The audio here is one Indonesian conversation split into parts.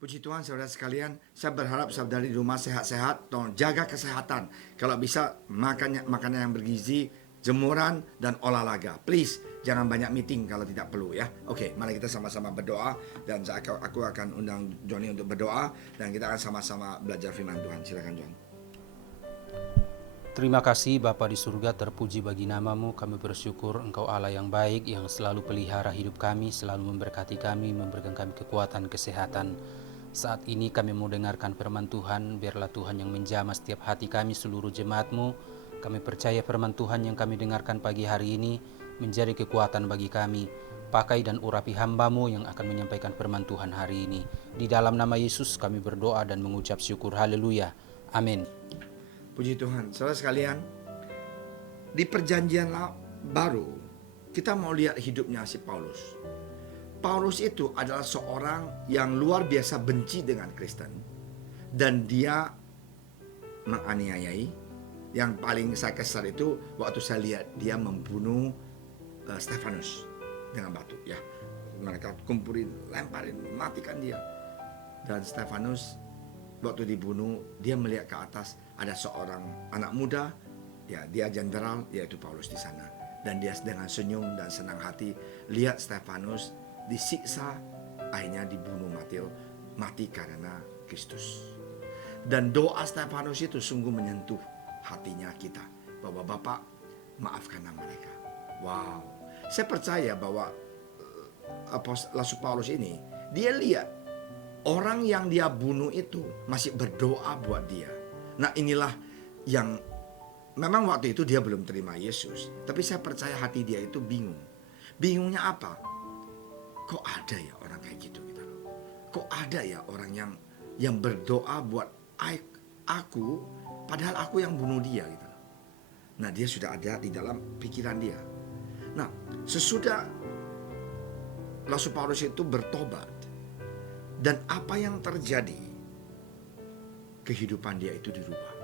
Puji Tuhan saudara sekalian, saya berharap saudara di rumah sehat-sehat, tolong jaga kesehatan. Kalau bisa makan makanan yang bergizi, jemuran dan olahraga. Please, jangan banyak meeting kalau tidak perlu ya. Oke, mari kita sama-sama berdoa dan aku akan undang Johnny untuk berdoa dan kita akan sama-sama belajar firman Tuhan. Silakan John. Terima kasih Bapa di surga, terpuji bagi namamu. Kami bersyukur Engkau Allah yang baik, yang selalu pelihara hidup kami, selalu memberkati kami, memberikan kami kekuatan, kesehatan. Saat ini kami mau dengarkan firman Tuhan. Biarlah Tuhan yang menjamah setiap hati kami, seluruh jemaat-Mu. Kami percaya firman Tuhan yang kami dengarkan pagi hari ini menjadi kekuatan bagi kami. Pakai dan urapi hamba-Mu yang akan menyampaikan firman Tuhan hari ini. Di dalam nama Yesus kami berdoa dan mengucap syukur. Haleluya. Amin. Puji Tuhan. Saudara sekalian, di perjanjian baru kita mau lihat hidupnya si Paulus. Paulus itu adalah seorang yang luar biasa benci dengan Kristen. Dan dia menganiayai. Yang paling saya kesal itu waktu saya lihat dia membunuh Stefanus dengan batu ya. Mereka kumpulin, lemparin, matikan dia. Dan Stefanus waktu dibunuh, dia melihat ke atas, ada seorang anak muda, ya dia jenderal, yaitu Paulus di sana. Dan dia dengan senyum dan senang hati lihat Stefanus disiksa, akhirnya dibunuh mati karena Kristus. Dan doa Stefanus itu sungguh menyentuh hatinya kita, bahwa Bapak maafkanlah mereka. Wow, saya percaya bahwa Rasul Paulus ini, dia lihat orang yang dia bunuh itu masih berdoa buat dia. Nah inilah yang memang waktu itu dia belum terima Yesus, tapi saya percaya hati dia itu bingung. Bingungnya apa? Kok ada ya orang kayak gitu gitu loh. Kok ada ya orang yang berdoa buat aku, padahal aku yang bunuh dia gitu loh. Nah dia sudah ada di dalam pikiran dia. Nah sesudah Rasul Paulus itu bertobat, dan apa yang terjadi, kehidupan dia itu dirubah.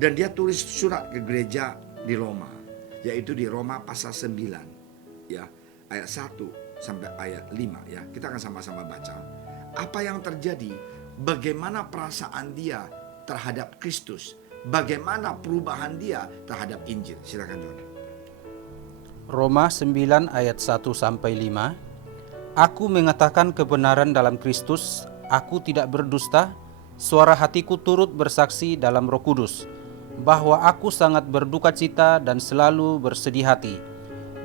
Dan dia tulis surat ke gereja di Roma, yaitu di Roma pasal 9 ya, ayat 1 sampai ayat 5 ya. Kita akan sama-sama baca apa yang terjadi, bagaimana perasaan dia terhadap Kristus, bagaimana perubahan dia terhadap Injil. Silakan John. Roma 9 ayat 1 sampai 5. Aku mengatakan kebenaran dalam Kristus, aku tidak berdusta. Suara hatiku turut bersaksi dalam Roh Kudus bahwa aku sangat berduka cita dan selalu bersedih hati.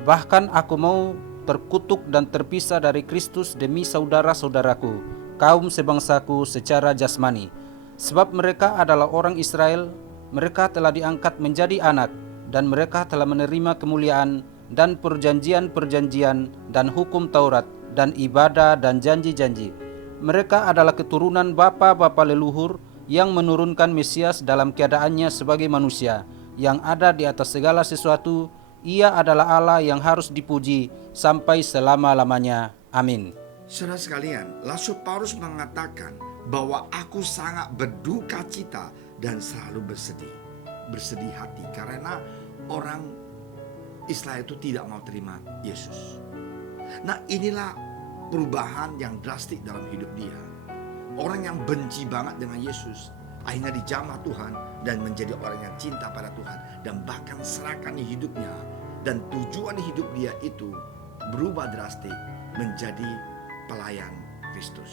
Bahkan aku mau terkutuk dan terpisah dari Kristus demi saudara-saudaraku, kaum sebangsaku secara jasmani. Sebab mereka adalah orang Israel, mereka telah diangkat menjadi anak, dan mereka telah menerima kemuliaan dan perjanjian-perjanjian dan hukum Taurat dan ibadah dan janji-janji. Mereka adalah keturunan bapa-bapa leluhur yang menurunkan Mesias dalam keadaannya sebagai manusia, yang ada di atas segala sesuatu. Ia adalah Allah yang harus dipuji sampai selama-lamanya. Amin. Saudara sekalian, Rasul Paulus mengatakan bahwa aku sangat berduka cita dan selalu bersedih hati karena orang Israel itu tidak mau terima Yesus. Nah inilah perubahan yang drastik dalam hidup dia. Orang yang benci banget dengan Yesus akhirnya dijamah Tuhan dan menjadi orang yang cinta pada Tuhan, dan bahkan serahkan hidupnya, dan tujuan hidup dia itu berubah drastik menjadi pelayan Kristus.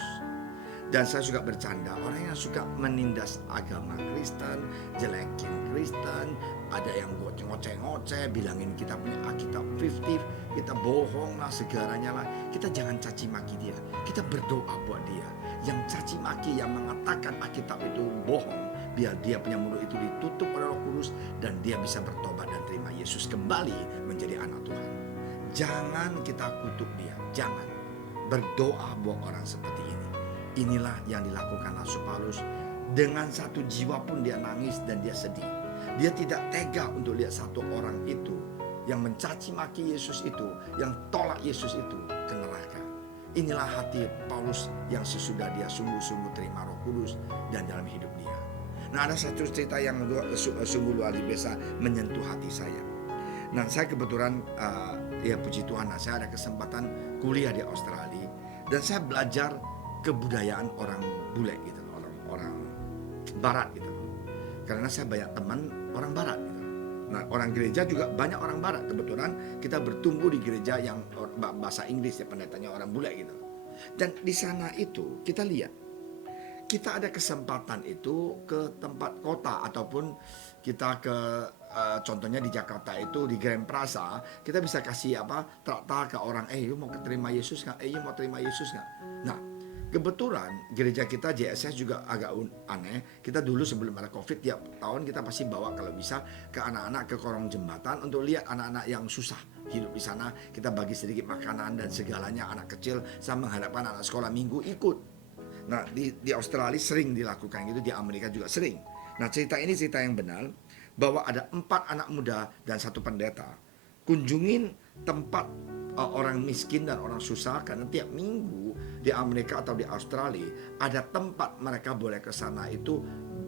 Dan saya suka bercanda, orang yang suka menindas agama Kristen, jelekin Kristen, ada yang ngoceh-ngoceh, bilangin kita punya Alkitab fiktif, kita bohong lah, segaranya lah. Kita jangan caci maki dia, kita berdoa buat dia. Yang caci maki, yang mengatakan Alkitab itu bohong, biar dia punya mulut itu ditutup oleh Roh Kudus, dan dia bisa bertobat dan terima Yesus kembali menjadi anak Tuhan. Jangan kita kutuk dia, jangan. Berdoa buat orang seperti ini. Inilah yang dilakukan Rasul Paulus. Dengan satu jiwa pun dia nangis dan dia sedih. Dia tidak tega untuk lihat satu orang itu yang mencaci maki Yesus itu, yang tolak Yesus itu ke neraka. Inilah hati Paulus yang sesudah dia sungguh-sungguh terima Roh Kudus dan dalam hidup dia. Nah ada satu cerita yang sungguh luar biasa menyentuh hati saya. Nah saya kebetulan ya puji Tuhan, saya ada kesempatan kuliah di Australia, dan saya belajar kebudayaan orang bule gitu, orang barat gitu. Karena saya banyak teman orang barat gitu. Nah, orang gereja juga banyak orang barat. Kebetulan kita bertumbuh di gereja yang bahasa Inggris ya, pendetanya orang bule gitu. Dan di sana itu kita lihat, kita ada kesempatan itu ke tempat kota ataupun kita ke contohnya di Jakarta itu di Grand Plaza, kita bisa kasih traktir ke orang, you mau terima Yesus nggak? You mau terima Yesus nggak? Nah, kebetulan gereja kita JSS juga agak aneh. Kita dulu sebelum ada COVID tiap tahun kita pasti bawa kalau bisa ke anak-anak ke kolong jembatan untuk lihat anak-anak yang susah hidup di sana. Kita bagi sedikit makanan dan segalanya, anak kecil, sama mengharapkan anak sekolah minggu ikut. Nah, di Australia sering dilakukan gitu, di Amerika juga sering. Nah, cerita ini cerita yang benar, bahwa ada 4 anak muda dan 1 pendeta kunjungin tempat orang miskin dan orang susah, karena tiap minggu di Amerika atau di Australia ada tempat mereka boleh ke sana itu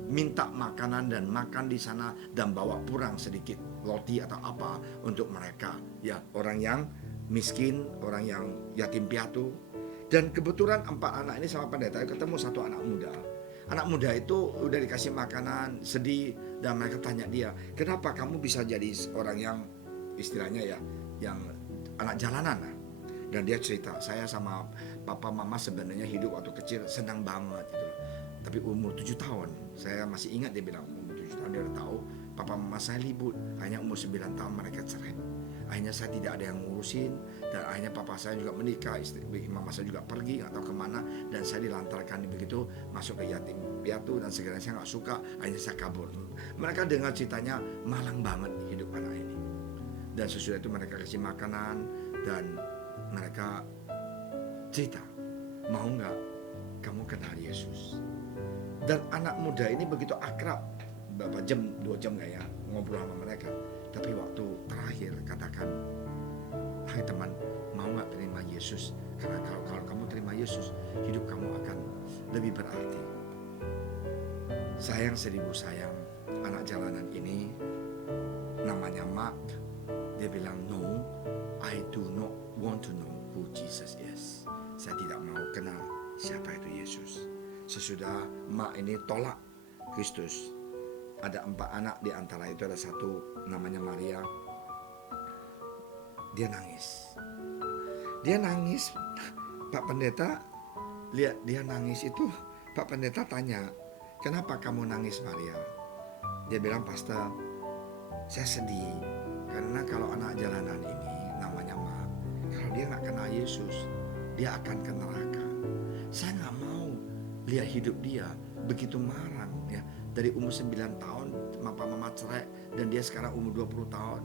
minta makanan dan makan di sana dan bawa pulang sedikit roti atau apa untuk mereka ya, orang yang miskin, orang yang yatim piatu. Dan kebetulan 4 anak ini sama pendeta ketemu 1 anak muda. Anak muda itu udah dikasih makanan, sedih, dan mereka tanya dia, kenapa kamu bisa jadi orang yang istilahnya ya, yang anak jalanan lah. Dan dia cerita, saya sama papa mama sebenarnya hidup waktu kecil senang banget gitu. Tapi umur 7 tahun, saya masih ingat dia bilang umur 7 tahun dia udah tahu papa mama saya libur. Hanya umur 9 tahun mereka cerai. Akhirnya saya tidak ada yang ngurusin, dan akhirnya papa saya juga menikah, istri mama saya juga pergi nggak tahu kemana, dan saya dilantarkan begitu masuk ke yatim piatu dan segala saya nggak suka, akhirnya saya kabur. Mereka dengar ceritanya malang banget hidup anak ini, dan sesudah itu mereka kasih makanan dan mereka cerita, mau nggak kamu kenal Yesus? Dan anak muda ini begitu akrab, berapa jam, 2 jam nggak ya ngobrol sama mereka. Tapi waktu terakhir katakan, hai teman, mau nggak terima Yesus? Karena kalau kamu terima Yesus, hidup kamu akan lebih berarti. Sayang 1000 sayang, anak jalanan ini namanya Mark. Dia bilang, no, I do not want to know who Jesus is. Saya tidak mau kenal siapa itu Yesus. Sesudah Mark ini tolak Kristus, ada 4 anak, di antara itu ada 1 namanya Maria. Dia nangis. Pak pendeta lihat dia nangis itu, Pak pendeta tanya, kenapa kamu nangis Maria? Dia bilang, pastor, saya sedih karena kalau anak jalanan ini namanya Mark, kalau dia gak kenal Yesus, dia akan ke neraka. Saya gak mau lihat hidup dia begitu marang ya. Dari umur 9 tahun mama cerai, dan dia sekarang umur 20 tahun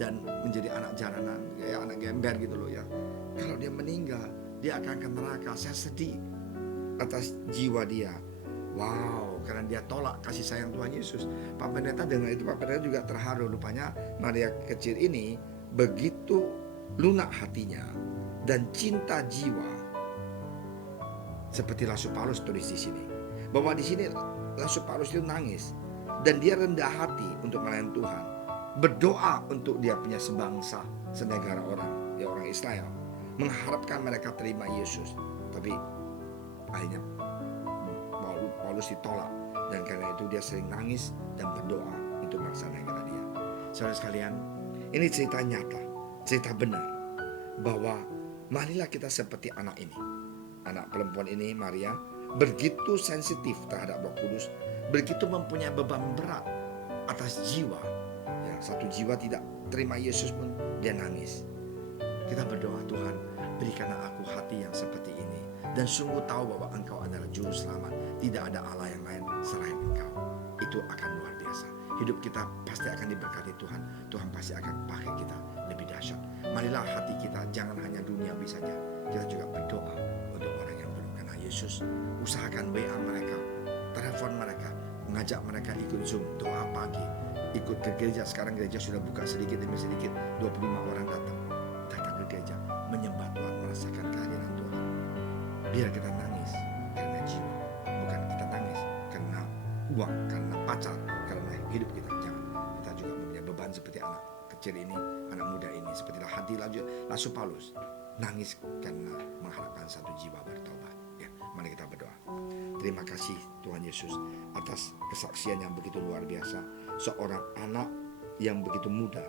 dan menjadi anak jalanan, kayak anak gember gitu loh ya. Kalau dia meninggal, dia akan ke neraka. Saya sedih atas jiwa dia. Wow, karena dia tolak kasih sayang Tuhan Yesus. Pak pendeta dengar itu, Pak pendeta juga terharu. Rupanya Maria kecil ini begitu lunak hatinya dan cinta jiwa. Seperti Rasul Paulus tulis di sini, bahwa di sini Rasul Paulus itu nangis dan dia rendah hati untuk melayani Tuhan, berdoa untuk dia punya sebangsa, senegara orang, ya orang Israel, mengharapkan mereka terima Yesus. Tapi akhirnya Paulus ditolak, dan karena itu dia sering nangis dan berdoa untuk melaksanakan kata dia. Saudara sekalian, ini cerita nyata, cerita benar, bahwa marilah kita seperti anak ini. Anak perempuan ini, Maria, begitu sensitif terhadap Roh Kudus, begitu mempunyai beban berat atas jiwa. Ya, 1 jiwa tidak terima Yesus pun dia nangis. Kita berdoa, Tuhan, berikanlah aku hati yang seperti ini, dan sungguh tahu bahwa Engkau adalah juru selamat. Tidak ada Allah yang lain selain Engkau. Itu akan luar biasa. Hidup kita pasti akan diberkati Tuhan. Tuhan pasti akan pakai kita lebih dahsyat. Marilah hati kita jangan hanya duniawi saja. Kita juga berdoa untuk orang yang belum kenal Yesus. Usahakan WA mereka, telepon mereka, mengajak mereka ikut Zoom, doa pagi, ikut ke gereja. Sekarang gereja sudah buka sedikit demi sedikit, 25 orang datang ke gereja, menyembah Tuhan, merasakan kehadiran Tuhan. Biar kita nangis karena jiwa, bukan kita nangis karena uang, karena pacar, karena hidup kita. Jangan. Kita juga mempunyai beban seperti anak kecil ini, anak muda ini, seperti hati Rasul Paulus, nangis karena mengharapkan 1 jiwa bertobat. Ya, Mari kita berdoa. Terima kasih Tuhan Yesus atas kesaksian yang begitu luar biasa. Seorang anak yang begitu muda,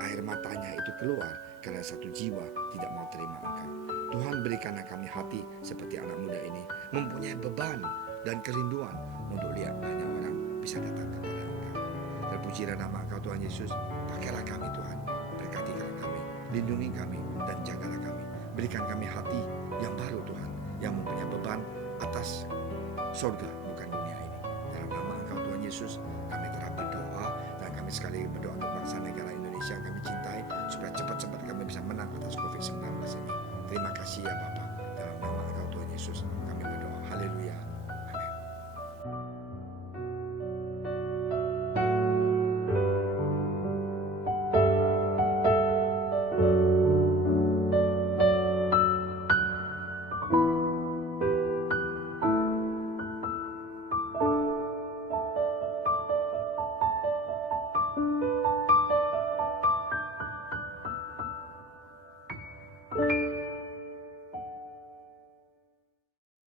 air matanya itu keluar karena satu jiwa tidak mau terima Engkau. Tuhan, berikanlah kami hati seperti anak muda ini, mempunyai beban dan kerinduan untuk lihat banyak orang bisa datang kepada Engkau. Terpujilah nama Engkau Tuhan Yesus. Pakailah kami Tuhan, berkatilah kami, lindungi kami dan jagalah kami. Berikan kami hati yang baru Tuhan, yang mempunyai beban atas surga bukan dunia ini. Dalam nama Engkau Tuhan Yesus kami telah berdoa, dan kami sekali berdoa untuk bangsa negara Indonesia yang kami cintai, supaya cepat-cepat kami bisa menang atas COVID-19 ini. Terima kasih ya Bapa, dalam nama Engkau Tuhan Yesus.